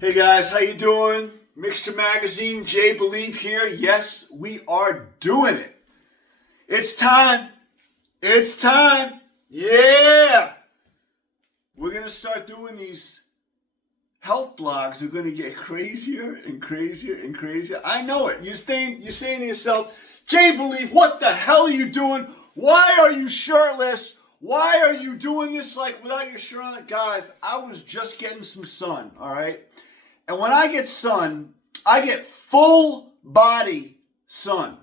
Hey guys, how you doing? Mixture Magazine, JBelieve here. Yes, we are doing it. It's time. It's time. Yeah. We're going to start doing these health blogs. They're going to get crazier and crazier and crazier. I know it. You're saying to yourself, JBelieve, what the hell are you doing? Why are you shirtless? Why are you doing this like without your shirt on? Guys, I was just getting some sun, all right? And when I get sun, I get full body sun.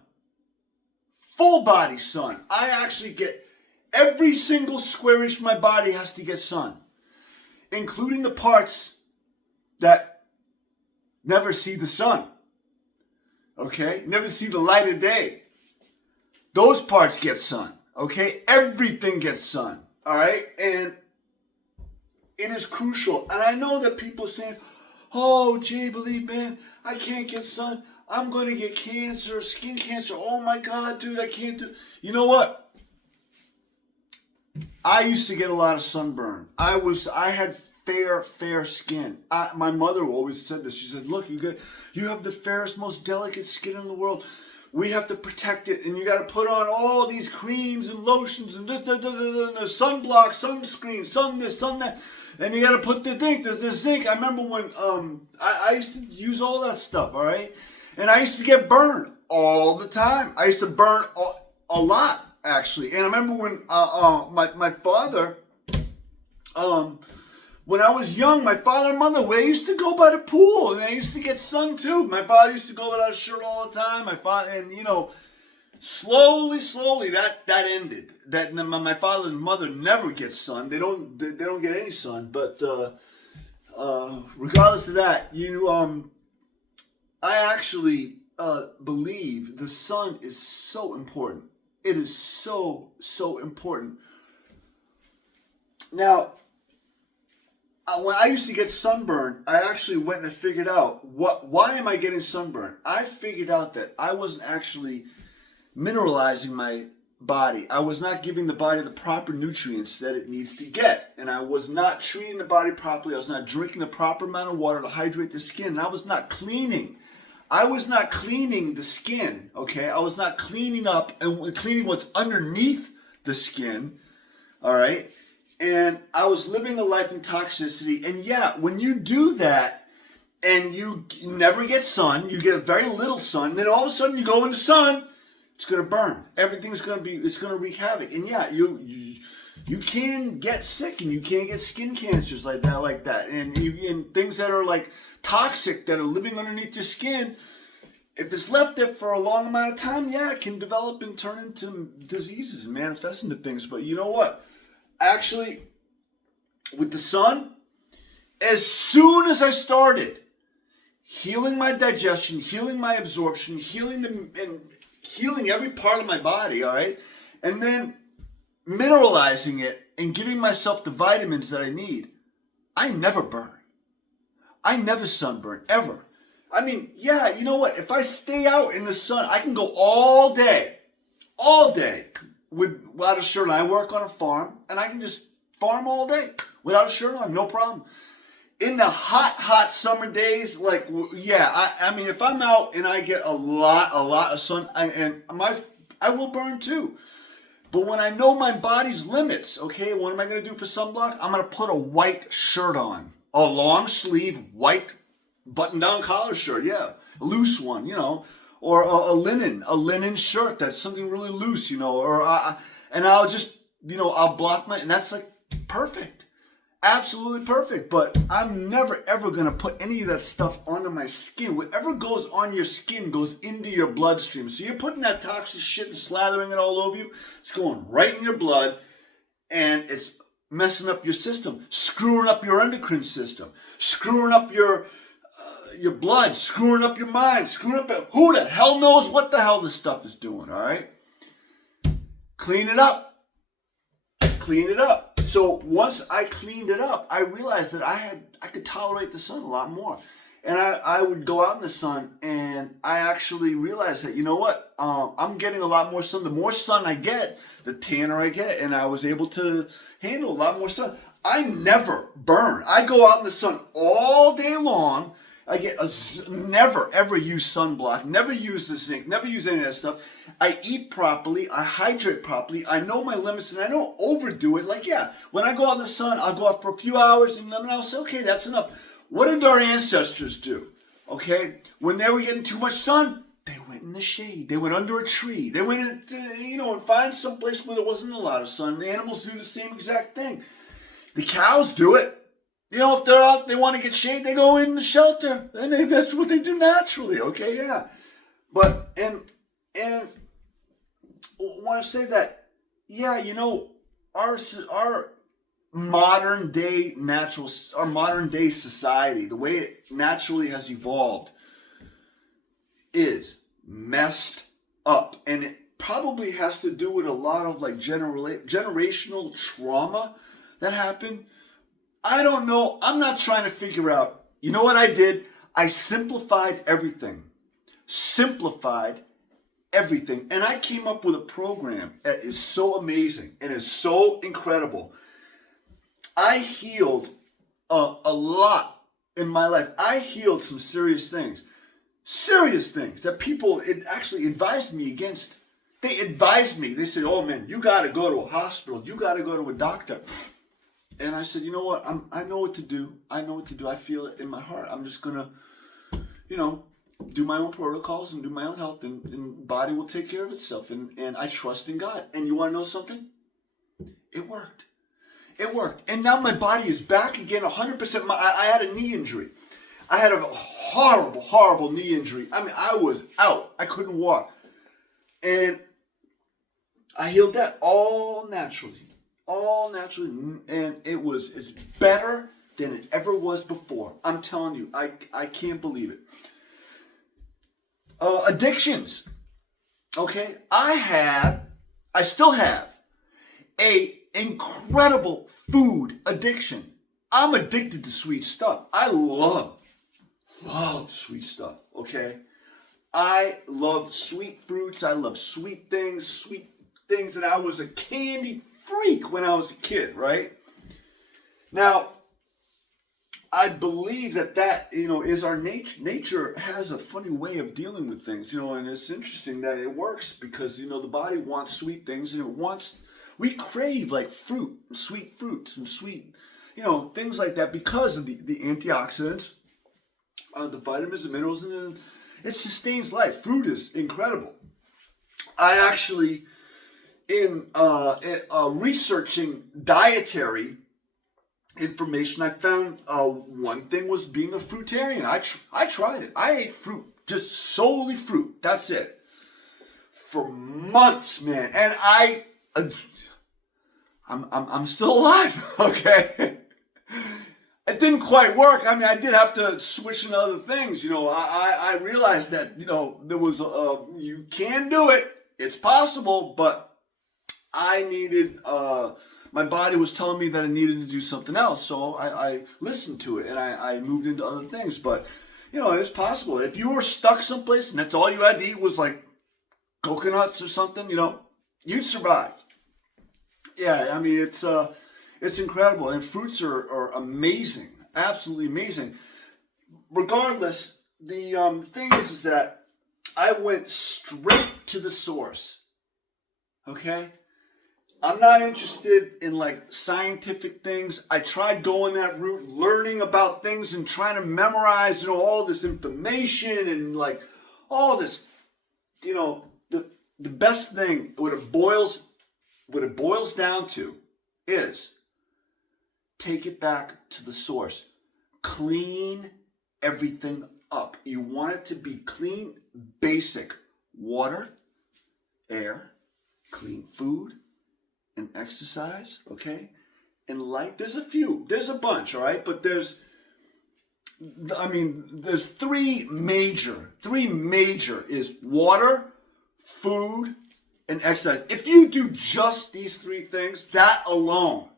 Full body sun. I actually get every single square inch of my body has to get sun, including the parts that never see the sun. Okay? Never see the light of day. Those parts get sun. Okay? Everything gets sun. All right? And it is crucial. And I know that people are saying, oh, JBelieve, man, I can't get sun. I'm going to get cancer, skin cancer. Oh, my God, dude, I can't do... You know what? I used to get a lot of sunburn. I had fair skin. My mother always said this. She said, look, you have the fairest, most delicate skin in the world. We have to protect it, and you got to put on all these creams and lotions and this, sunblock, sunscreen, sun this, sun that. And you got to put the zinc. I remember when I used to use all that stuff, all right? And I used to get burned all the time. I used to burn a lot, actually. And I remember when my father, when I was young, my father and mother, we used to go by the pool, and I used to get sun too. My father used to go without a shirt all the time. My father, and slowly, that ended. That my father and mother never get sun. They don't get any sun. But regardless of that, I actually believe the sun is so important. It is so important. Now, when I used to get sunburned, I actually went and figured out why am I getting sunburned? I figured out that I wasn't actually mineralizing my body. I was not giving the body the proper nutrients that it needs to get. And I was not treating the body properly. I was not drinking the proper amount of water to hydrate the skin. And I was not cleaning. I was not cleaning the skin, okay? I was not cleaning up and cleaning what's underneath the skin, all right? And I was living a life in toxicity. And yeah, when you do that and you never get sun, you get very little sun, and then all of a sudden you go in the sun, it's going to burn. Everything's going to it's going to wreak havoc. And yeah, you can get sick and you can get skin cancers like that. And things that are like toxic that are living underneath your skin, if it's left there for a long amount of time, yeah, it can develop and turn into diseases and manifest into things. But you know what? Actually, with the sun, as soon as I started healing my digestion, healing my absorption, healing every part of my body, all right? And then mineralizing it and giving myself the vitamins that I need, I never burn. I never sunburn, ever. I mean, yeah, you know what? If I stay out in the sun, I can go all day without a shirt on. I work on a farm, and I can just farm all day without a shirt on, no problem. In the hot summer days, like, yeah, I mean, if I'm out and I get a lot of sun, I will burn too. But when I know my body's limits, okay, what am I going to do for sunblock? I'm going to put a white shirt on. A long sleeve, white button-down collar shirt, yeah. A loose one, or a linen shirt that's something really loose, and I'll just, I'll block and that's like perfect. Absolutely perfect. But I'm never, ever going to put any of that stuff onto my skin. Whatever goes on your skin goes into your bloodstream. So you're putting that toxic shit and slathering it all over you. It's going right in your blood, and it's messing up your system, screwing up your endocrine system, screwing up your blood, screwing up your mind, screwing up... Who the hell knows what the hell this stuff is doing, all right? Clean it up. Clean it up. So once I cleaned it up, I realized that I could tolerate the sun a lot more. And I would go out in the sun, and I actually realized that, you know what? I'm getting a lot more sun. The more sun I get, the tanner I get, and I was able to handle a lot more sun. I never burn. I go out in the sun all day long. I never ever use sunblock, never use the zinc, never use any of that stuff. I eat properly, I hydrate properly, I know my limits, and I don't overdo it. Like, yeah, when I go out in the sun, I'll go out for a few hours, and then I'll say, okay, that's enough. What did our ancestors do? Okay, when they were getting too much sun, they went in the shade. They went under a tree. They went and find some place where there wasn't a lot of sun. The animals do the same exact thing. The cows do it. If they're out, they want to get shade, they go in the shelter. And that's what they do naturally, okay? Yeah. But, and I want to say that, yeah, our modern day society, the way it naturally has evolved, is messed up. And it probably has to do with a lot of like generational trauma that happened. I don't know. I'm not trying to figure out. You know what I did? I simplified everything. And I came up with a program that is so amazing and is so incredible. I healed a lot in my life. I healed some serious things that people actually advised me against. They advised me. They said, oh man, you got to go to a hospital. You got to go to a doctor. And I said, you know what? I know what to do. I feel it in my heart. I'm just going to, do my own protocols and do my own health, and body will take care of itself. And I trust in God. And you want to know something? It worked. And now my body is back again 100%. I had a knee injury. I had a horrible, horrible knee injury. I mean, I was out. I couldn't walk. And I healed that all naturally. And it's better than it ever was before. I'm telling you, I can't believe it. Addictions. Okay, I still have a incredible food addiction. I'm addicted to sweet stuff. I love sweet stuff. Okay, I love sweet fruits. I love sweet things, and I was a candy freak when I was a kid, right? Now, I believe that is our nature. Nature has a funny way of dealing with things, and it's interesting that it works because, the body wants sweet things, and we crave like fruit, and sweet fruits, and sweet, things like that because of the antioxidants, the vitamins and minerals, and it sustains life. Fruit is incredible. I actually, in researching dietary information, I found one thing was being a fruitarian. I tried it. I ate fruit, just solely fruit. That's it. For months, man. And I'm still alive. Okay. It didn't quite work. I mean, I did have to switch into other things. I realized that, there was you can do it. It's possible, but I needed, my body was telling me that I needed to do something else. So I listened to it and I moved into other things. But, it's possible. If you were stuck someplace and that's all you had to eat was like coconuts or something, you'd survive. Yeah, I mean, it's incredible. And fruits are amazing. Absolutely amazing. Regardless, the thing is that I went straight to the source. Okay? I'm not interested in like scientific things. I tried going that route, learning about things and trying to memorize, all this information and like all this, the best thing, what it boils down to is take it back to the source. Clean everything up. You want it to be clean, basic water, air, clean food, and exercise, okay? And light. There's a bunch, all right? But there's three major is water, food, and exercise. If you do just these three things, that alone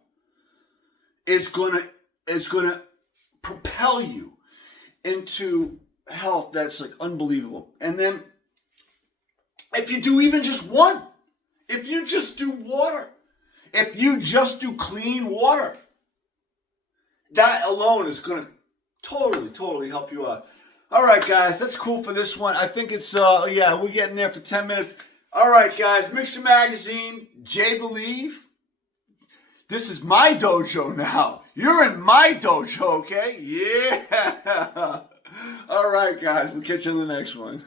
is gonna propel you into health that's like unbelievable. And then if you do even just one, if you just do water, if you just do clean water, that alone is going to totally help you out. All right, guys, that's cool for this one. I think it's, yeah, we're getting there for 10 minutes. All right, guys, Mixture Magazine, JBelieve. This is my dojo now. You're in my dojo, okay? Yeah. All right, guys, we'll catch you on the next one.